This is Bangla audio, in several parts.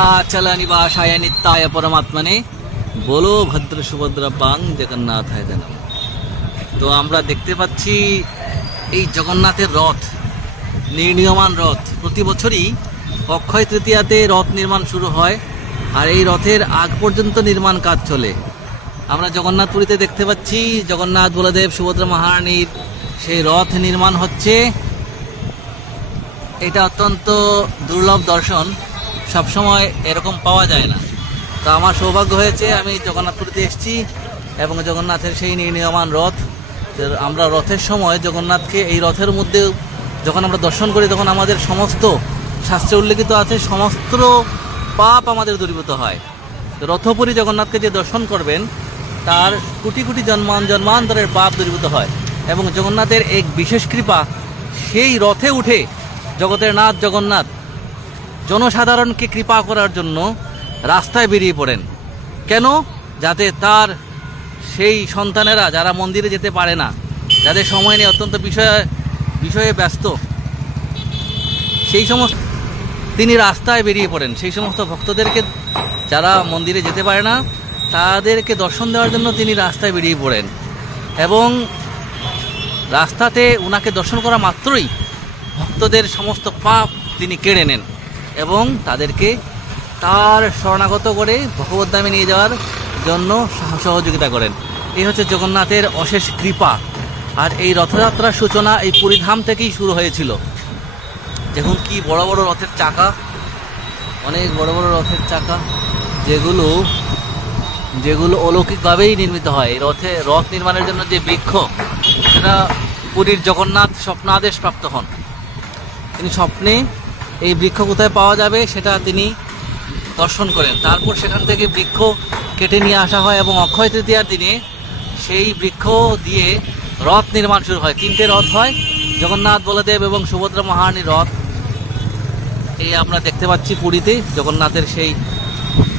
चल निवासाय नित्याय परमात्मने बोलो भद्र सुभद्रा पाং জগন্নাথায় নমঃ। তো আমরা দেখতে পাচ্ছি এই জগন্নাথের রথ, নির্ণীয়মান রথ। প্রতি বছরই অক্ষয় তৃতীয়াতে রথ নির্মাণ শুরু হয়, আর এই রথের আগ পর্যন্ত নির্মাণ কাজ চলে। আমরা জগন্নাথপুরীতে দেখতে পাচ্ছি জগন্নাথ বলদেব সুভদ্রা মহারানীর সেই রথ নির্মাণ হচ্ছে। এটা অত্যন্ত দুর্লভ দর্শন, সবসময় এরকম পাওয়া যায় না। তো আমার সৌভাগ্য হয়েছে, আমি জগন্নাথপুরীতে এসেছি এবং জগন্নাথের সেই নির্ণীয়মান রথ। আমরা রথের সময় জগন্নাথকে এই রথের মধ্যে যখন আমরা দর্শন করি, তখন আমাদের সমস্ত শাস্ত্রে উল্লেখিত আছে সমস্ত পাপ আমাদের দূরীভূত হয়। তো রথপুরী জগন্নাথকে যে দর্শন করবেন তার কোটি কোটি জন্মান্তরের পাপ দূরীভূত হয়। এবং জগন্নাথের এক বিশেষ কৃপা, সেই রথে উঠে জগতের নাথ জগন্নাথ জনসাধারণকে কৃপা করার জন্য রাস্তায় বেরিয়ে পড়েন। কেন? যাতে তার সেই সন্তানেরা যারা মন্দিরে যেতে পারে না, যাদের সময় নেই, অত্যন্ত বিষয়ে ব্যস্ত, সেই সমস্ত তিনি রাস্তায় বেরিয়ে পড়েন। সেই সমস্ত ভক্তদেরকে যারা মন্দিরে যেতে পারে না তাদেরকে দর্শন দেওয়ার জন্য তিনি রাস্তায় বেরিয়ে পড়েন, এবং রাস্তাতে ওনাকে দর্শন করা মাত্রই ভক্তদের সমস্ত পাপ তিনি কেড়ে নেন এবং তাদেরকে তার শরণাগত করে ভগবদ্ধামে নিয়ে যাওয়ার জন্য সহযোগিতা করেন। এই হচ্ছে জগন্নাথের অশেষ কৃপা। আর এই রথযাত্রার সূচনা এই পুরীধাম থেকেই শুরু হয়েছিল। দেখুন কি বড় বড় রথের চাকা, অনেক বড় বড় রথের চাকা, যেগুলো অলৌকিকভাবেই নির্মিত হয়। রথ নির্মাণের জন্য যে বৃক্ষ, সেটা পুরীর জগন্নাথ স্বপ্নাদেশ প্রাপ্ত হন। তিনি স্বপ্নে এই বৃক্ষ কোথায় পাওয়া যাবে সেটা তিনি দর্শন করেন। তারপর সেখান থেকে বৃক্ষ কেটে নিয়ে আসা হয় এবং অক্ষয় তৃতীয়ার দিনে সেই বৃক্ষ দিয়ে রথ নির্মাণ শুরু হয়। 3টে রথ হয়, জগন্নাথ বলদেব এবং সুভদ্রা মহারানীর রথ। এই আমরা দেখতে পাচ্ছি পুরীতে জগন্নাথের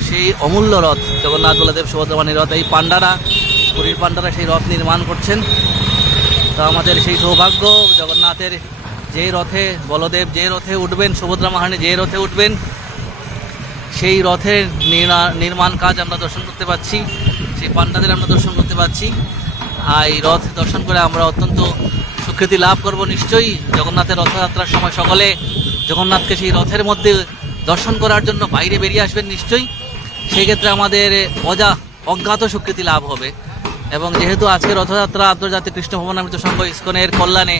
সেই অমূল্য রথ, জগন্নাথ বলদেব সুভদ্রা মহারানীর রথ। এই পাণ্ডারা, পুরীর পাণ্ডারা সেই রথ নির্মাণ করছেন। তো আমাদের সেই সৌভাগ্য, জগন্নাথের যে রথে বলদেব যে রথে উঠবেন, সুভদ্রা মহারানী যে রথে উঠবেন, সেই রথের নির্মাণ কাজ আমরা দর্শন করতে পাচ্ছি, সেই পাণ্ডাদের আমরা দর্শন করতে পাচ্ছি। আর এই রথ দর্শন করে আমরা অত্যন্ত সুখ্যাতি লাভ করব। নিশ্চয়ই জগন্নাথের রথযাত্রার সময় সকলে জগন্নাথকে সেই রথের মধ্যে দর্শন করার জন্য বাইরে বেরিয়ে আসবেন নিশ্চয়ই। সেই ক্ষেত্রে আমাদের অজ্ঞাত সুখ্যাতি লাভ হবে। এবং যেহেতু আজকে রথযাত্রা আন্তর্জাতিক কৃষ্ণ ভবনামৃত সংঘ ইসকনের কল্যাণে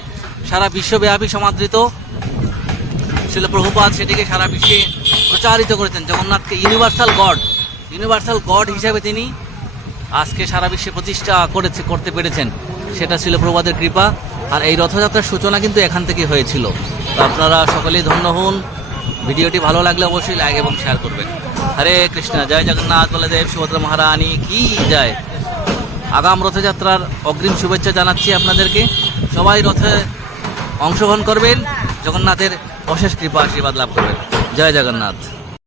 সারা বিশ্বব্যাপী সমাদৃত, ছিল প্রভুপাদ সেটিকে সারা বিশ্বে প্রচারিত করেছেন। জগন্নাথকে ইউনিভার্সাল গড হিসাবে তিনি আজকে সারা বিশ্বে প্রতিষ্ঠা করতে পেরেছেন। সেটা ছিল প্রভুপাদের কৃপা। আর এই রথযাত্রার সূচনা কিন্তু এখান থেকে হয়েছিল। তো আপনারা সকলেই ধন্য হন। ভিডিওটি ভালো লাগলে অবশ্যই লাইক এবং শেয়ার করবেন। হরে কৃষ্ণ, জয় জগন্নাথ বলদেব সুভদ্রা মহারানী কি জয়। আগাম রথযাত্রার অগ্রিম শুভেচ্ছা জানাচ্ছি আপনাদেরকে। সবাই রথে অংশগ্রহণ করবেন, জগন্নাথের অশেষ কৃপা আশীর্বাদ লাভ করবেন। জয় জগন্নাথ।